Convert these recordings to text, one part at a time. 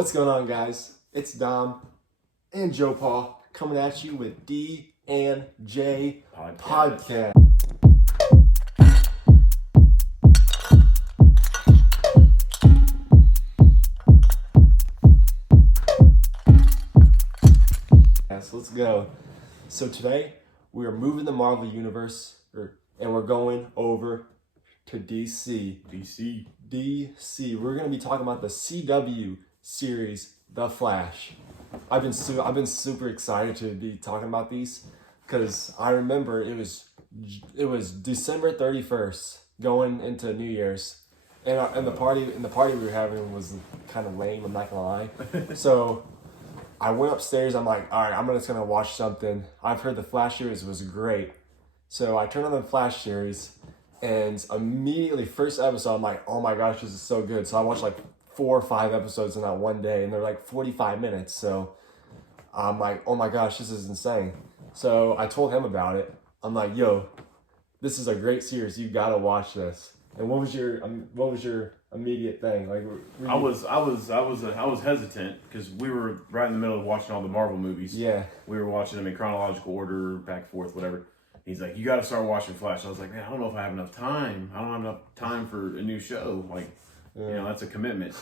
What's going on, guys? It's Dom and Joe Paul coming at you with D and J Podcast. Yes, let's go. So today we are moving the Marvel Universe, and we're going over to DC. DC. We're gonna be talking about the CW series, The Flash. I've been super excited to be talking about these because I remember it was December 31st going into New Year's, and the party we were having was kind of lame. I'm not gonna lie. So I went upstairs. I'm like, all right, I'm just gonna watch something. I've heard the Flash series was great, so I turned on the Flash series, and immediately first episode, I'm like, oh my gosh, this is so good. So I watched like 4 or 5 episodes in that one day, and they're like 45 minutes. So I'm like, oh my gosh, this is insane. So I told him about it. I'm like, yo, this is a great series. You gotta watch this. And what was your immediate thing? Like, I was hesitant because we were right in the middle of watching all the Marvel movies. Yeah. We were watching them in chronological order, back and forth, whatever. He's like, you got to start watching Flash. I was like, man, I don't know if I have enough time. I don't have enough time for a new show. Like, that's a commitment.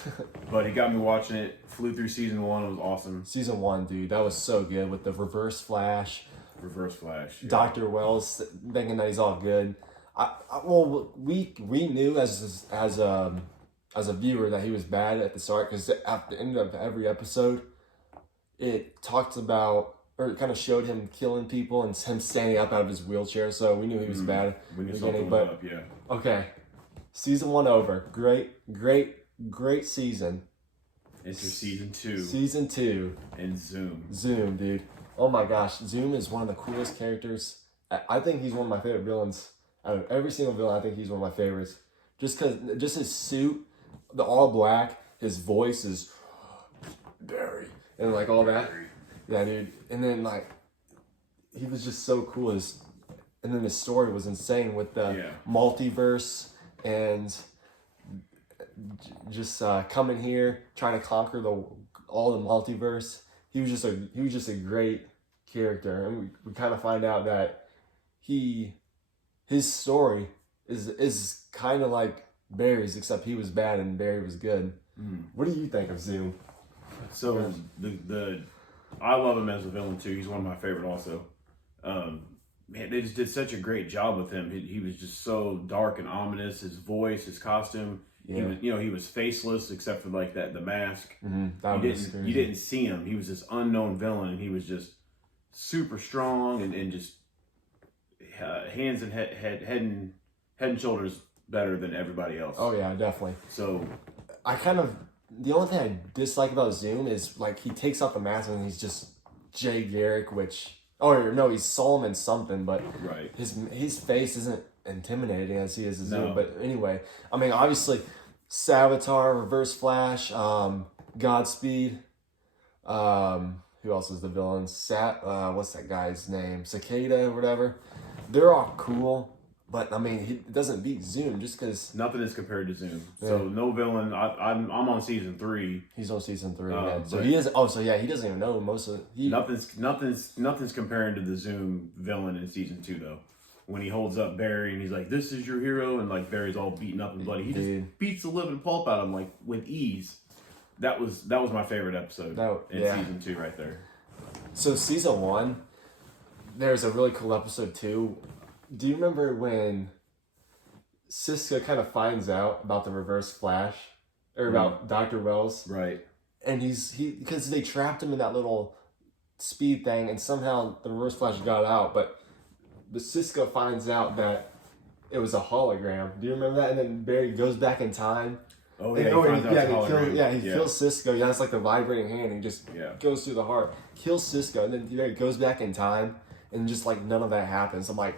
But he got me watching it. Flew through season 1. It was awesome. Season 1, dude, that was so good with the Reverse Flash. Yeah. Dr. Wells thinking that he's all good. We knew as a viewer that he was bad at the start because at the end of every episode, it talked about, or it kind of showed him killing people and him standing up out of his wheelchair. So we knew he was bad. We knew something was up, yeah. Okay, season 1 over. Great season. Enter season 2. Season 2. And Zoom. Zoom, dude. Oh my gosh, Zoom is one of the coolest characters. I think he's one of my favorite villains. Out of every single villain, I think he's one of my favorites. Just his suit, the all black, his voice is Barry, and like all that. Yeah, dude. And then like, he was just so cool. And then his story was insane with the multiverse and just coming here trying to conquer all the multiverse. He was just a great character, and we kind of find out that his story is kind of like Barry's, except he was bad and Barry was good. What do you think of Zoom? So I love him as a villain too. He's one of my favorite also. Man, they just did such a great job with him. He was just so dark and ominous. His voice, his costume. Yeah. He was faceless except for like the mask. Mm-hmm. You didn't see him. He was this unknown villain, and he was just super strong and just hands and head and shoulders better than everybody else. Oh yeah, definitely. So the only thing I dislike about Zoom is like he takes off the mask and he's just Jay Garrick, he's Solomon something, but right. His face isn't intimidating as he is as Zoom. No. But anyway, I mean, obviously, Savitar, Reverse Flash, Godspeed. Who else is the villain? What's that guy's name? Cicada or whatever. They're all cool. But I mean, he doesn't beat Zoom just because nothing is compared to Zoom. Yeah. So no villain. I'm on season 3. He's on season 3. Yeah. So he is. Oh, so yeah, he doesn't even know most of it. Nothing's comparing to the Zoom villain in season 2 though. When he holds up Barry and he's like, "This is your hero," and like Barry's all beaten up and bloody, he just beats the living pulp out of him like with ease. That was my favorite episode in season 2 right there. So season 1, there's a really cool episode too. Do you remember when Cisco kind of finds out about the Reverse Flash or about Dr. Wells? Right. And because they trapped him in that little speed thing, and somehow the Reverse Flash got out, but Cisco finds out that it was a hologram. Do you remember that? And then Barry goes back in time. Oh yeah, he kills Cisco. Yeah, it's like the vibrating hand. And he just goes through the heart, kills Cisco, and then he goes back in time, and just like none of that happens. I'm like,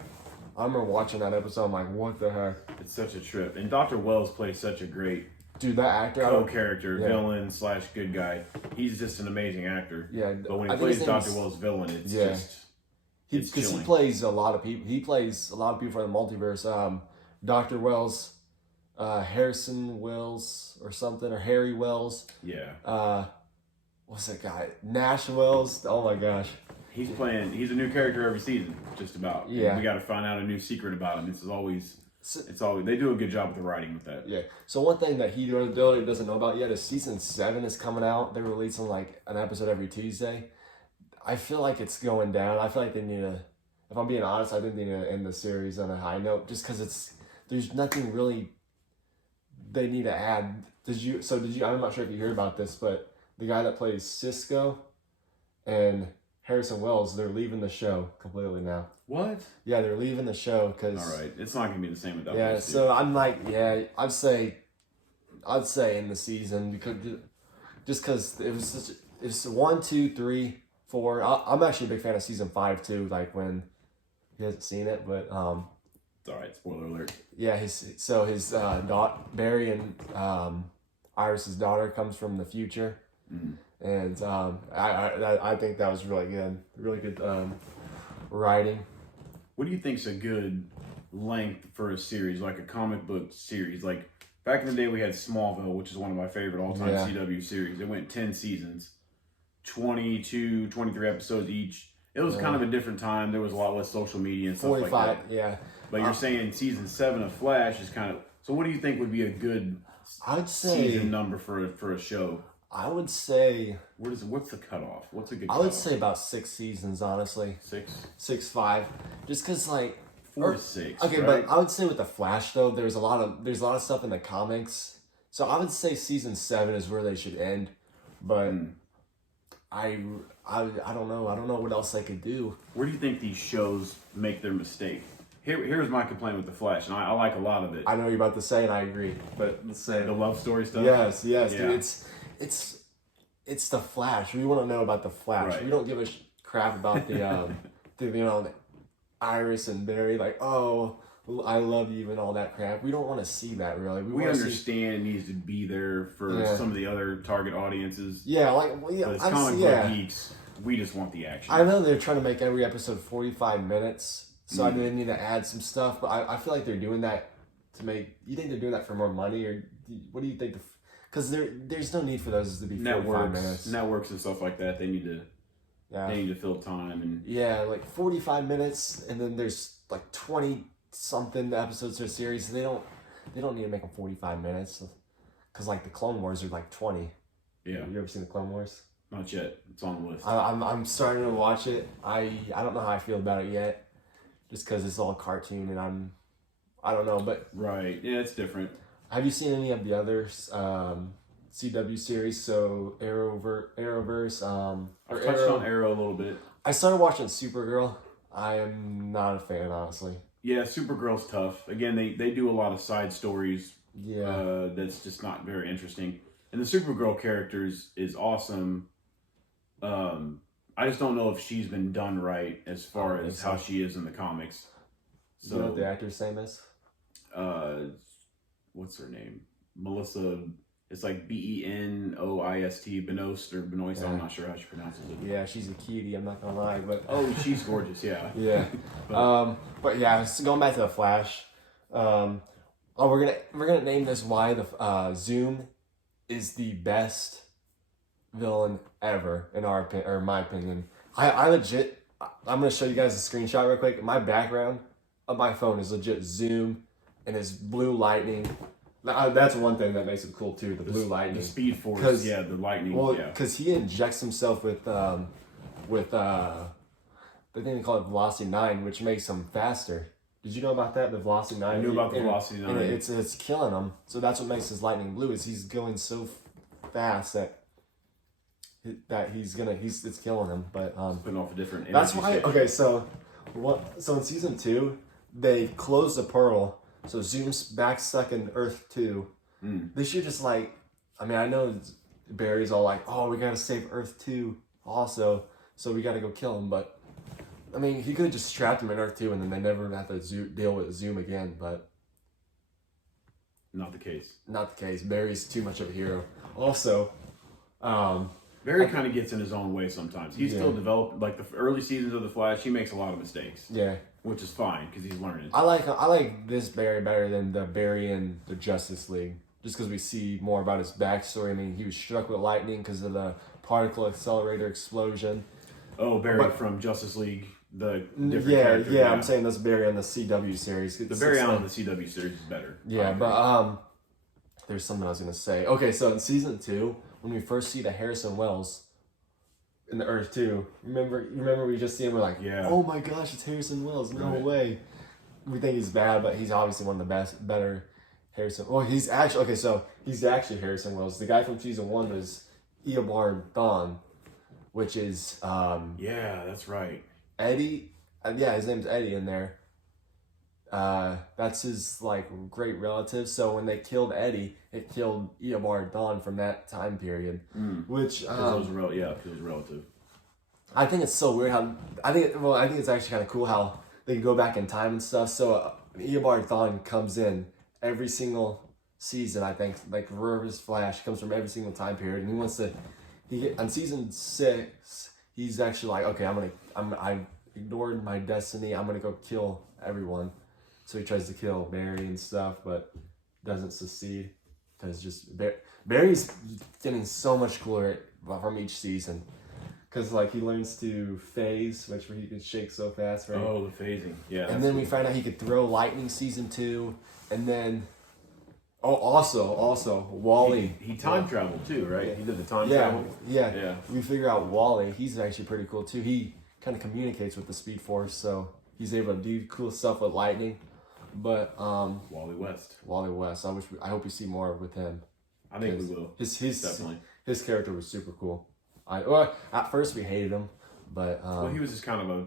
I remember watching that episode. I'm like, what the heck? It's such a trip. And Dr. Wells plays such a great that actor, co-character, villain / good guy. He's just an amazing actor. Yeah, but when he plays Dr. Wells' villain, it's just because he plays a lot of people. He plays a lot of people from the multiverse. Dr. Wells, Harrison Wells or something, or Harry Wells. Yeah. what's that guy? Nash Wells. Oh my gosh. He's a new character every season, just about. Yeah. We got to find out a new secret about him. It's always So, they do a good job with the writing with that. yeah. So one thing that he really doesn't know about yet is season 7 is coming out. They're releasing like an episode every Tuesday. I feel like it's going down. I feel like they need to. If I'm being honest, I think they need to end the series on a high note, just because there's nothing really they need to add. Did you? I'm not sure if you heard about this, but the guy that plays Cisco and Harrison Wells, they're leaving the show completely now. What? Yeah, they're leaving the show because. All right, it's not gonna be the same without. Yeah, those two. so I'm like, yeah, I'd say in the season because just because it's 1, 2, 3, 4. I'm actually a big fan of season 5 too. Like when he hasn't seen it, but it's all right. Spoiler alert. yeah, his Barry and Iris's daughter comes from the future, and I think that was really good writing. What do you think's a good length for a series, like a comic book series? Like back in the day, we had Smallville, which is one of my favorite all-time CW series. It went 10 seasons, 22, 23 episodes each. It was kind of a different time. There was a lot less social media and stuff 45, like that. yeah. But you're saying season 7 of Flash is kind of. So what do you think would be a good I'd say season number for a show? I would say What's the cutoff? What's a good? I cutoff? would say about 6 seasons, honestly. 6, 5, just because like 4 to 6. Okay, right? but I would say with the Flash though, there's a lot of stuff in the comics. So I would say season 7 is where they should end, but I don't know. I don't know what else they could do. Where do you think these shows make their mistake? Here's my complaint with the Flash, and I like a lot of it. I know what you're about to say, and I agree. But let's say The love story stuff. yes, Yeah. dude. It's the Flash. We want to know about the Flash. Right. We don't give a crap about the the Iris and Barry. Like, oh, I love you and all that crap. We don't want to see that really. We wanna understand it needs to be there for some of the other target audiences. Yeah, like But as comic book geeks, we just want the action. I know they're trying to make every episode 45 minutes, so I they need to add some stuff. But I feel like they're doing that to make. You think they're doing that for more money, or what do you think? Because there's no need for those to be 45 minutes. Networks and stuff like that. They need to fill time and yeah, like 45 minutes, and then there's like 20 something episodes to a series. So they don't need to make them 45 minutes, because like the Clone Wars are like 20. Yeah. You ever seen the Clone Wars? Not yet. It's on the list. I'm starting to watch it. I don't know how I feel about it yet, just because it's all cartoon, and I don't know. But right. Yeah, it's different. have you seen any of the other CW series? So Arrowverse. I've touched on Arrow a little bit. I started watching Supergirl. I am not a fan, honestly. Yeah, Supergirl's tough. Again, they do a lot of side stories. Yeah. That's just not very interesting. And the Supergirl character is awesome. I just don't know if she's been done right as far as how she is in the comics. So, You know what the actor's name is? What's her name? Melissa. It's like Benoist, Benoist or Benoist. I'm not sure how she pronounces it. Yeah, she's a cutie. I'm not gonna lie, but Oh, she's gorgeous. Yeah. yeah. But yeah, so going back to the Flash. We're gonna name this why the Zoom is the best villain ever in my opinion. I legit. I'm gonna show you guys a screenshot real quick. My background of my phone is legit Zoom, and it's blue lightning. That's one thing that makes it cool too. The blue lightning, the Speed Force, the lightning. Well, yeah, because he injects himself with the thing they call it Velocity 9, which makes him faster. Did you know about that? The Velocity 9. I knew about the Velocity 9. And it's killing him. So that's what makes his lightning blue. Is he's going so fast that it's killing him. But putting off a different. That's why. Switch. Okay, so in season 2 they closed the portal. So Zoom's back stuck in Earth 2. They should just I know Barry's all like, oh, we gotta save Earth 2 also, so we gotta go kill him. But I mean, he could have just trapped him in Earth 2 and then they never have to deal with Zoom again. But not the case. Not the case. Barry's too much of a hero. Also, Barry kind of gets in his own way sometimes. He's still developed. Like the early seasons of The Flash, he makes a lot of mistakes. Yeah. Which is fine because he's learning. I like this Barry better than the Barry in the Justice League. just because we see more about his backstory. I mean, he was struck with lightning because of the particle accelerator explosion. Oh, Barry But- from Justice League, the different Yeah, character. yeah, I'm saying that's Barry on the CW series. The Barry Allen of the CW series is better. Yeah, but there's something I was gonna say. Okay, so in season 2, when we first see the Harrison Wells in the Earth 2, remember we just see him, we're like, Yeah. oh my gosh, it's Harrison Wells, no Right. way. We think he's bad, but he's obviously one of the better Harrison. Well, he's actually he's actually Harrison Wells. The guy from season 1 was Eobard Thawne, which is Yeah, that's right. Eddie. Yeah, his name's Eddie in there. That's his like great relative. So when they killed Eddie, it killed Eobard Thawne from that time period. Which Because it was relative. I think it's so weird how I think it's actually kind of cool how they can go back in time and stuff. So Eobard Thawne comes in every single season. I think like Reverse Flash comes from every single time period, and he wants to. On season 6, he's actually like, okay, I ignored my destiny. I'm gonna go kill everyone. So he tries to kill Barry and stuff, but doesn't succeed because just Barry's getting so much cooler from each season. Because like he learns to phase, which he can shake so fast, right? Oh, the phasing. Yeah. And then we find out he could throw lightning season 2, and then also Wally. He time traveled too, right? He did the time Yeah, travel. yeah. Yeah. We figure out Wally. He's actually pretty cool too. He kind of communicates with the Speed Force, so he's able to do cool stuff with lightning. But Wally West. Wally West. I hope we see more with him. I think we will. His Definitely. his character was super cool. At first we hated him, but Well, he was just kind of a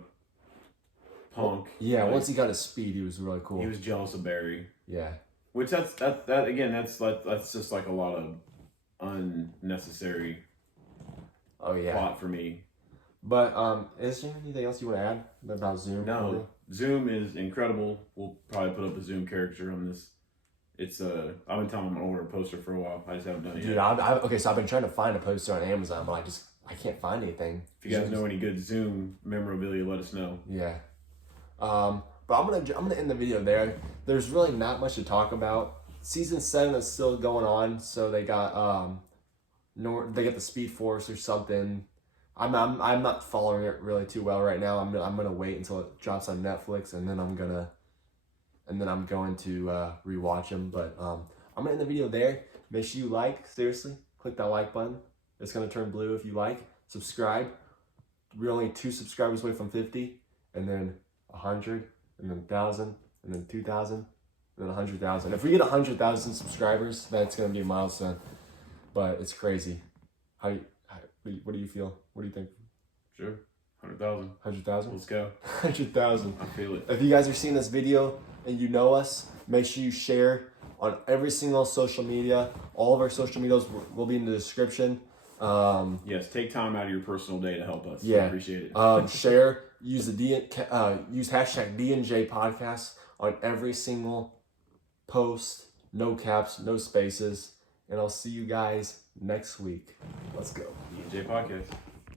punk. yeah. Like, Once he got his speed, he was really cool. he was jealous of Barry. Yeah. Which that's just like a lot of unnecessary Oh yeah. plot for me. But is there anything else you want to add about Zoom? No, Zoom is incredible. We'll probably put up a Zoom character on this. It's I've been telling him to order a poster for a while. I just haven't done it Dude, yet. okay, so I've been trying to find a poster on Amazon, but I can't find anything. If you guys know any good Zoom memorabilia, let us know. Yeah. But I'm gonna end the video there. There's really not much to talk about. Season 7 is still going on, so they got they got the Speed Force or something. I'm not following it really too well right now. I'm gonna wait until it drops on Netflix, and then I'm going to rewatch them. But I'm gonna end the video there. Make sure you seriously click that like button. It's gonna turn blue if you like. Subscribe. We're only 2 subscribers away from 50, and then 100, and then 1,000, and then 2,000, and then 100,000. If we get 100,000 subscribers, that's gonna be a milestone. But it's crazy. What do you feel? What do you think? Sure, 100,000. 100,000? Let's go. 100,000. I feel it. If you guys are seeing this video and you know us, make sure you share on every single social media. All of our social medias will be in the description. Yes, take time out of your personal day to help us. Yeah. I appreciate it. Share. Use use hashtag DNJ podcast on every single post. No caps, no spaces. And I'll see you guys next week. Let's go. DJ Podcast.